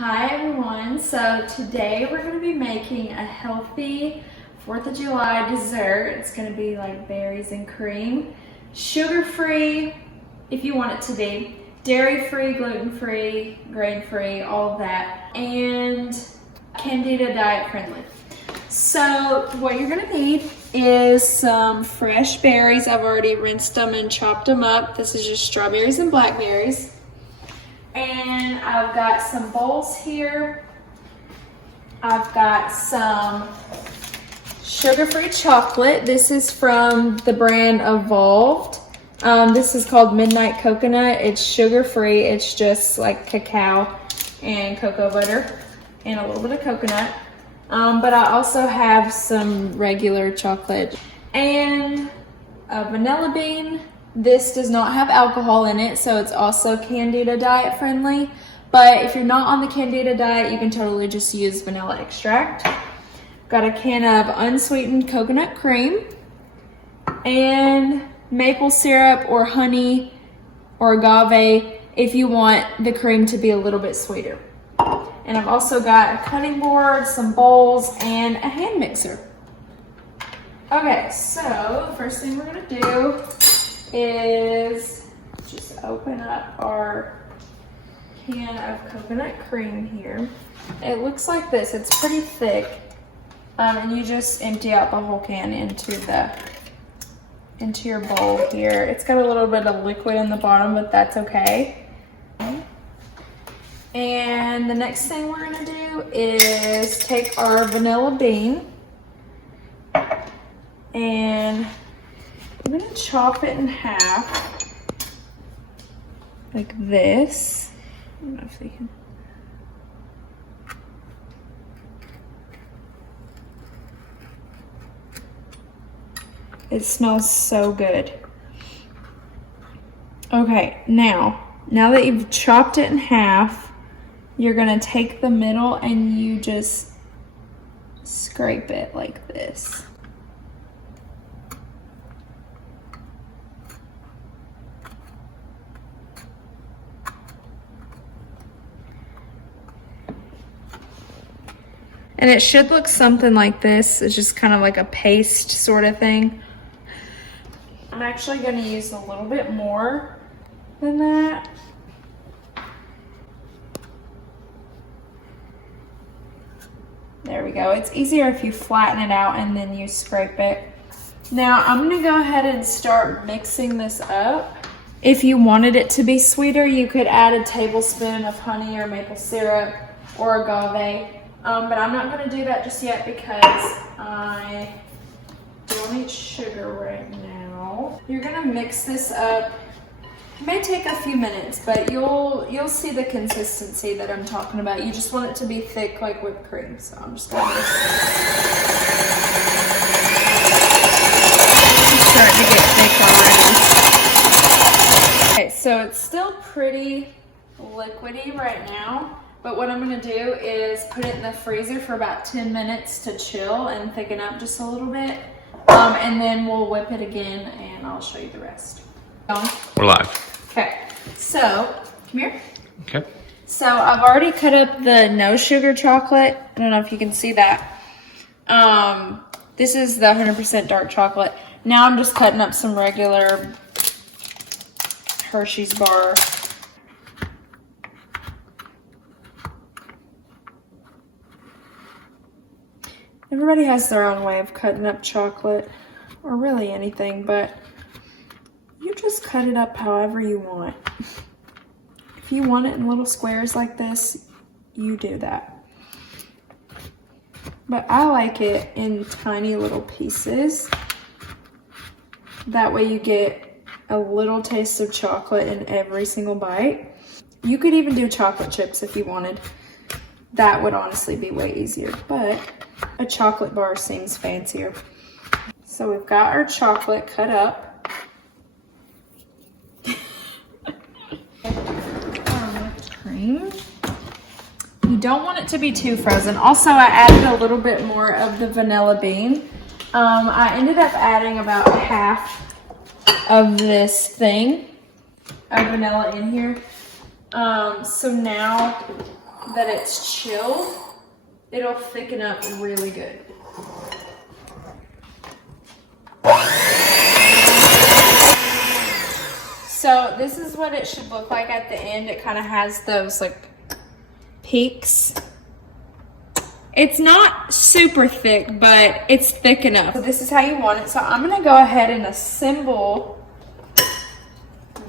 Hi everyone, so today we're going to be making a healthy 4th of July dessert. It's going to be like berries and cream, sugar-free if you want it to be, dairy-free, gluten-free, grain-free, all of that, and candida-diet friendly. So what you're going to need is some fresh berries. I've already rinsed them and chopped them up. This is just strawberries and blackberries. And I've got some bowls here. I've got some sugar-free chocolate. This is from the brand Evolved. This is called Midnight Coconut. It's sugar-free. It's just like cacao and cocoa butter and a little bit of coconut. But I also have some regular chocolate and a vanilla bean. This does not have alcohol in it, so it's also candida diet friendly. But if you're not on the candida diet, you can totally just use vanilla extract. Got a can of unsweetened coconut cream and maple syrup or honey or agave if you want the cream to be a little bit sweeter. And I've also got a cutting board, some bowls, and a hand mixer. Okay, so the first thing we're gonna do is just open up our can of coconut cream here. It looks like this. It's pretty thick, and you just empty out the whole can into your bowl here. It's got a little bit of liquid in the bottom, but that's okay. And the next thing we're gonna do is take our vanilla bean and I'm gonna chop it in half like this. I don't know if they can. It smells so good. Okay, now that you've chopped it in half, you're gonna take the middle and you just scrape it like this. And it should look something like this. It's just kind of like a paste sort of thing. I'm actually going to use a little bit more than that. There we go. It's easier if you flatten it out and then you scrape it. Now I'm going to go ahead and start mixing this up. If you wanted it to be sweeter, you could add a tablespoon of honey or maple syrup or agave. But I'm not going to do that just yet because I don't eat sugar right now. You're going to mix this up. It may take a few minutes, but you'll see the consistency that I'm talking about. You just want it to be thick like whipped cream. So I'm just going to mix it. It's starting to get thick already. Okay, so it's still pretty liquidy right now. But what I'm gonna do is put it in the freezer for about 10 minutes to chill and thicken up just a little bit. And then we'll whip it again and I'll show you the rest. We're live. Okay, so come here. Okay. So I've already cut up the no sugar chocolate. I don't know if you can see that. This is the 100% dark chocolate. Now I'm just cutting up some regular Hershey's bar. Everybody has their own way of cutting up chocolate, or really anything, but you just cut it up however you want. If you want it in little squares like this, you do that. But I like it in tiny little pieces. That way you get a little taste of chocolate in every single bite. You could even do chocolate chips if you wanted. That would honestly be way easier, but a chocolate bar seems fancier. So we've got our chocolate cut up. Whipped cream. You don't want it to be too frozen. Also, I added a little bit more of the vanilla bean. I ended up adding about half of this thing of vanilla in here. So now that it's chilled, it'll thicken up really good. So this is what it should look like at the end. It kind of has those like peaks. It's not super thick, but it's thick enough. So this is how you want it. So I'm gonna go ahead and assemble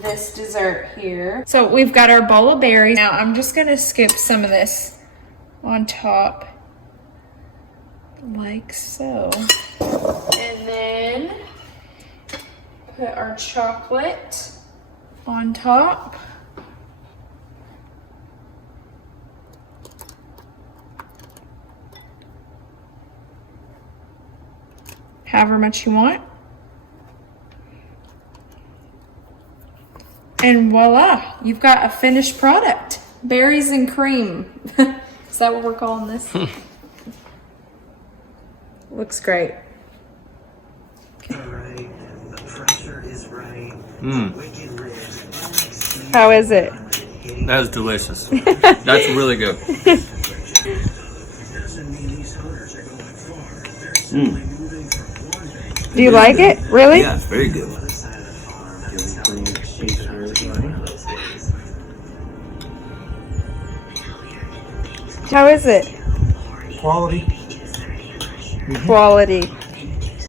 this dessert here. So we've got our bowl of berries. Now I'm just gonna scoop some of this on top, like so. And then put our chocolate on top. However much you want. And voila, you've got a finished product. Berries and cream. Is that what we're calling this? Looks great. Right. The pressure is right. How is it? That is delicious. That's really good. Do you like it? Really? Yeah, it's very good. How is it? Quality. Quality.